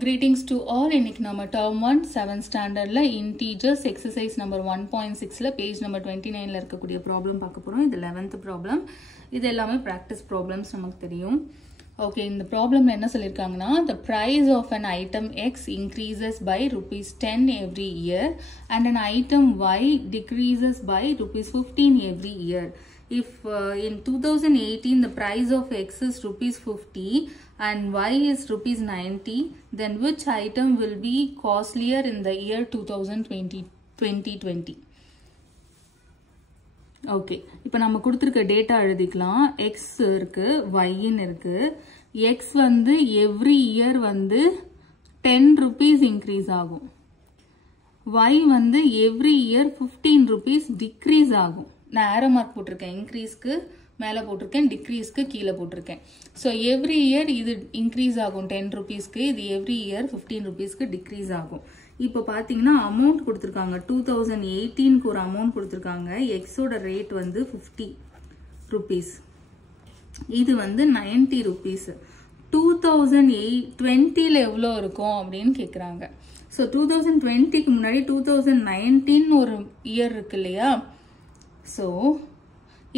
Greetings to all. இன்னைக்கு நம்ம term 1 7th standardல integers exercise number 1.6ல page number 29ல இருக்கக்கூடிய problem பார்க்க போறோம். இது 11th problem. இது எல்லாமே practice problems நமக்கு தெரியும். Okay, இந்த problemல என்ன சொல்லிருக்காங்கன்னா the price of an item X increases by rupees 10 every year and an item Y decreases by rupees 15 every year. If in 2018 the price of X is rupees 50 and Y is rupees 90, then which item will be costlier in the year 2020? Okay, இப்போ நம்ம கொடுத்திருக்க data எழுதிக்கலாம். X இருக்கு, Y இருக்கு. X வந்து every year வந்து 10 rupees increase ஆகும். Y வந்து every year 15 rupees decrease ஆகும். நான் arrow mark போட்டிருக்கேன். increaseக்கு மேல போட்டிருக்கேன், decreaseக்கு கீழே போட்டிருக்கேன். So every year இது increase ஆகும் 10 rupeesக்கு, இது every year 15 rupeesக்கு decrease ஆகும். இப்போ பாத்தீங்கன்னா amount கொடுத்திருக்காங்க. 2018க்கு ஒரு amount கொடுத்திருக்காங்க. X ஓட ரேட் வந்து 50 rupees. இது வந்து 90 rupees. 2020ல எவ்வளோ இருக்கும் அப்படின்னு கேக்குறாங்க. So 2020க்கு முன்னாடி 2019 ஒரு இயர் இருக்கு இல்லையா? So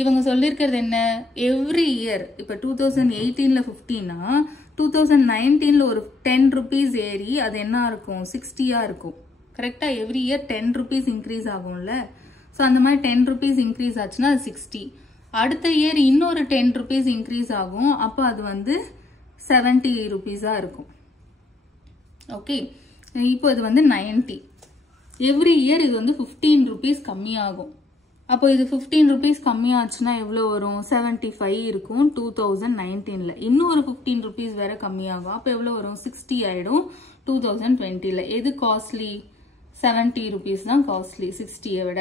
இவங்க சொல்லிருக்கிறது என்ன? எவ்ரி இயர் இப்போ 2018ல 50னா 2019ல ஒரு 10 rupees ஏறி அது என்ன இருக்கும்? 60ஆ இருக்கும். கரெக்டா? எவ்ரி இயர் 10 rupees இன்க்ரீஸ் ஆகும்ல. ஸோ அந்த மாதிரி 10 rupees இன்க்ரீஸ் ஆச்சுன்னா அது 60. அடுத்த இயர் இன்னொரு 10 rupees இன்க்ரீஸ் ஆகும். அப்போ அது வந்து 70 rupeesஆ இருக்கும். ஓகே, இப்போ இது வந்து 90. எவ்ரி இயர் இது வந்து 15 rupees கம்மியாகும். அப்போ இது 15 rupees கம்மியாச்சுன்னா எவ்வளோ வரும்? 75 இருக்கும் 2019ல. இன்னும் ஒரு 15 rupees வேற கம்மியாகும். அப்போ எவ்வளோ வரும்? 60 ஆயிடும் 2020ல. எது காஸ்ட்லி? 70 rupees தான் காஸ்ட்லி 60ஐ விட.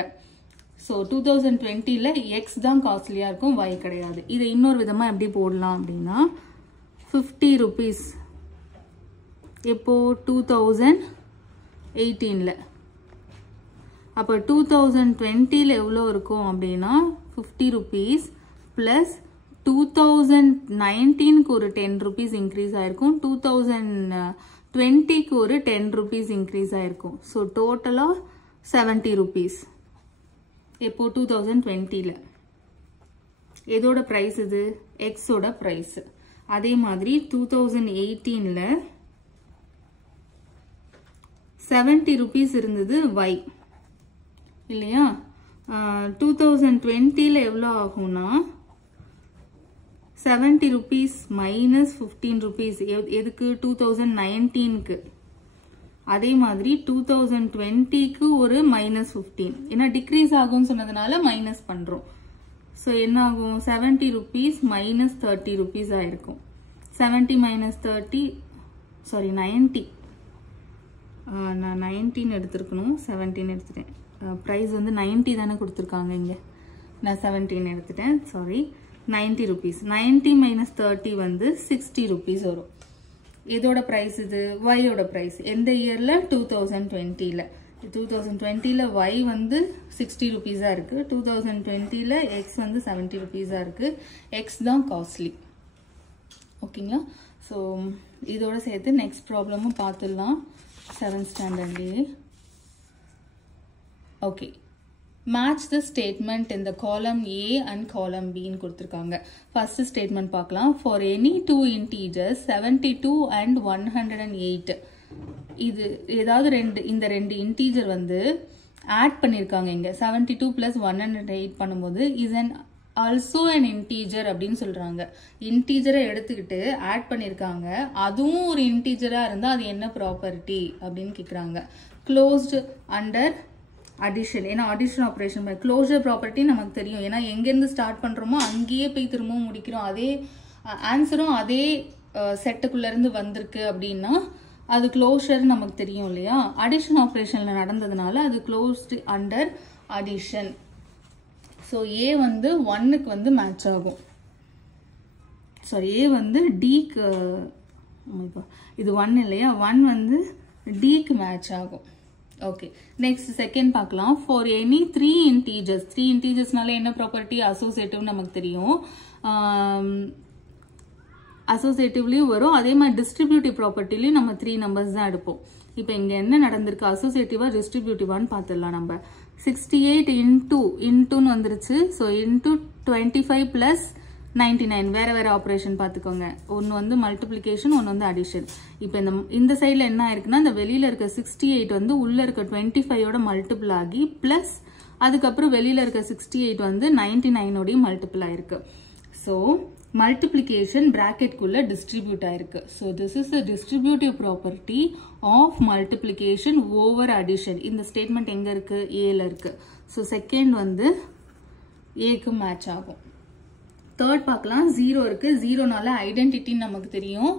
ஸோ 2020ல எக்ஸ் தான் காஸ்ட்லியா இருக்கும், Y கிடையாது. இதை இன்னொரு விதமா எப்படி போடலாம் அப்படின்னா 50 rupees எப்போ? 2018ல. அப்போ 2020ல எவ்வளோ இருக்கும் அப்படின்னா 50 rupees பிளஸ் 2019க்கு ஒரு 10 rupees இன்க்ரீஸ் ஆயிருக்கும், 2020க்கு ஒரு 10 rupees இன்க்ரீஸ் ஆயிருக்கும். ஸோ டோட்டலா 70 rupees எப்போ? 2020ல. எதோட பிரைஸ் இது? எக்ஸோட பிரைஸ். அதே மாதிரி 2018ல 70 rupees இருந்தது Y இல்லையா? 2020ல எவ்வளோ ஆகும்னா 70 rupees minus 15 rupees. எதுக்கு? 2019க்கு. அதே மாதிரி 2020க்கு ஒரு minus 15. ஏன்னா டிக்ரீஸ் ஆகும்னு சொன்னதுனால மைனஸ் பண்றோம். ஸோ என்ன ஆகும்? 70 rupees minus 30 rupees ஆயிருக்கும். 70 minus 30 சாரி 90. நான் 19 எடுத்திருக்கணும், 17 எடுத்துட்டேன். ப்ரைஸ் வந்து 90 தானே கொடுத்துருக்காங்க இங்கே, நான் 17 எடுத்துட்டேன், சாரி. 90 rupees. 90 minus 30 வந்து 60 rupees வரும். இதோட ப்ரைஸ் இது ஒய்யோட ப்ரைஸ். எந்த இயர்ல? 2020ல. 2020ல Y வந்து 60 rupeesஆ இருக்கு, 2020ல X வந்து 70 rupeesஆ இருக்கு. X தான் காஸ்ட்லி. ஓகேங்களா? ஸோ இதோட சேர்த்து நெக்ஸ்ட் ப்ராப்ளமும் பார்த்துடலாம் 7th standardலயே. ஓகே, மேட்ச் த ஸ்டேட்மெண்ட் இந்த காலம் A அண்ட் காலம் Bன்னு கொடுத்துருக்காங்க. ஃபர்ஸ்ட் ஸ்டேட்மெண்ட் பார்க்கலாம். For any two integers 72 and 108, இது ஏதாவது இந்த ரெண்டு இன்டீஜர் வந்து ஆட் பண்ணியிருக்காங்க இங்க. 72 plus 108 பண்ணும்போது is and also an integer அப்படின்னு சொல்றாங்க. இன்டீஜரை எடுத்துக்கிட்டு ஆட் பண்ணியிருக்காங்க. அதுவும் ஒரு இன்டீஜரா இருந்தா அது என்ன ப்ராப்பர்ட்டி அப்படின்னு கேட்குறாங்க. Closed under addition. ஏன்னா அடிஷன் ஆப்ரேஷன் க்ளோஷர் ப்ராப்பர்ட்டி நமக்கு தெரியும். ஏன்னா எங்கேருந்து ஸ்டார்ட் பண்றோமோ அங்கேயே போய் திரும்பவும் முடிக்கிறோம். அதே ஆன்சரும் அதே செட்டுக்குள்ள இருந்து வந்திருக்கு அப்படின்னா அது க்ளோஷர் நமக்கு தெரியும் இல்லையா? அடிஷன் ஆப்ரேஷன்ல நடந்ததுனால அது க்ளோஸ்டு அண்டர் அடிஷன். ஸோ ஏ வந்து 1க்கு வந்து மேட்ச் ஆகும். சாரி, ஏ வந்து டிக்கு, இது 1 இல்லையா? 1 வந்து டிக்கு மேட்ச் ஆகும். ஓகே, நெக்ஸ்ட் செகண்ட் பார்க்கலாம். ஃபார் எனி 3 integers, 3 integersனால என்ன ப்ராப்பர்ட்டி? அசோசியேட்டிவ் நமக்கு தெரியும். அசோசியேட்டிவ்லயும் வரும். அதே மாதிரி டிஸ்ட்ரிபியூட்டிவ் ப்ராப்பர்ட்டிலையும் நம்ம 3 நம்பர்ஸ் தான் எடுப்போம். இப்போ இங்க என்ன நடந்திருக்கு, அசோசியேட்டிவா டிஸ்ட்ரிபியூட்டிவான்னு பார்த்துடலாம். நம்ம 68 இன்டூன்னு வந்துருச்சு. ஸோ இன்டூ 25 பிளஸ் 99 வேற வேற ஆப்ரேஷன் பார்த்துக்கோங்க. ஒன்று வந்து மல்டிப்ளிகேஷன், ஒன்று வந்து அடிஷன். இப்போ இந்த சைடில் என்ன ஆயிருக்குன்னா, இந்த வெளியில இருக்க 68 வந்து உள்ள இருக்க 25ஓட மல்டிபிள் ஆகி பிளஸ் அதுக்கப்புறம் வெளியில இருக்க 68 வந்து 99ஓடய மல்டிபிள் ஆயிருக்கு. ஸோ multiplication bracket குள்ள distribute ஆயிருக்கு. So this is the distributive property of multiplication over addition. இந்த statement எங்க இருக்கு, Aல இருக்கு. So second வந்து Aக்கு match ஆகும். Third பார்க்கலாம், 0 இருக்கு. 0னால identity நமக்கு தெரியும்.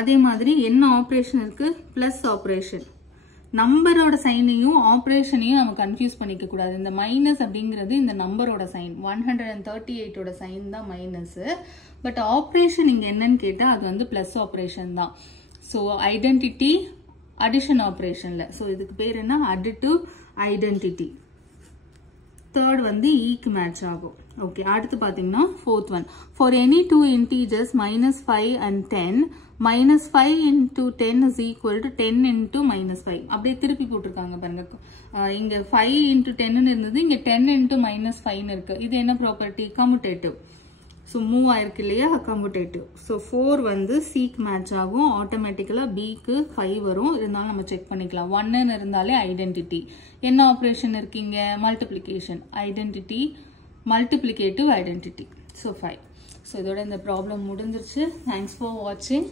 அதே மாதிரி என்ன ஆப்ரேஷன் இருக்கு, plus ஆப்ரேஷன். நம்பரோட சைனையும் ஆப்ரேஷனையும் நம்ம கன்ஃபியூஸ் பண்ணிக்க கூடாது. இந்த மைனஸ் அப்படிங்கிறது இந்த நம்பரோட சைன், 138ஓட சைன் தான் மைனஸ். பட் ஆப்ரேஷன் இங்க என்னன்னு கேட்டா அது வந்து பிளஸ் ஆப்ரேஷன் தான். ஸோ ஐடென்டிட்டி அடிஷன் ஆப்ரேஷன்ல. ஸோ இதுக்கு பேர் என்ன, அடிட்டிவ் ஐடென்டிட்டி. தேர்ட் வந்து ஈக்கு மேட்ச் ஆகும். ஓகே, அடுத்து பாத்தீங்கன்னா fourth one, for any 2 integers -5 and 10, -5 into 10 is equal to 10 into -5. அப்படியே திருப்பி போட்டிருக்காங்க பாருங்க. இங்க 5 into 10 இருந்தது, இங்க 10 into -5 இருக்கு. இது என்ன ப்ராப்பர்ட்டி, கம்யூட்டேட்டிவ். ஸோ மூவ் ஆயிருக்கு இல்லையா, கம்யூட்டேட்டிவ். ஸோ 4 வந்து சிக்கு மேட்ச் ஆகும். ஆட்டோமேட்டிக்கலா பிக்கு 5 வரும். இருந்தாலும் நம்ம செக் பண்ணிக்கலாம். 1ன்னு இருந்தாலே ஐடென்டிட்டி. என்ன ஆப்ரேஷன் இருக்கீங்க, multiplication. Identity multiplicative identity. So 5. So இதோட இந்த ப்ராப்ளம் முடிஞ்சிருச்சு. தேங்க்ஸ் ஃபார் வாட்சிங்.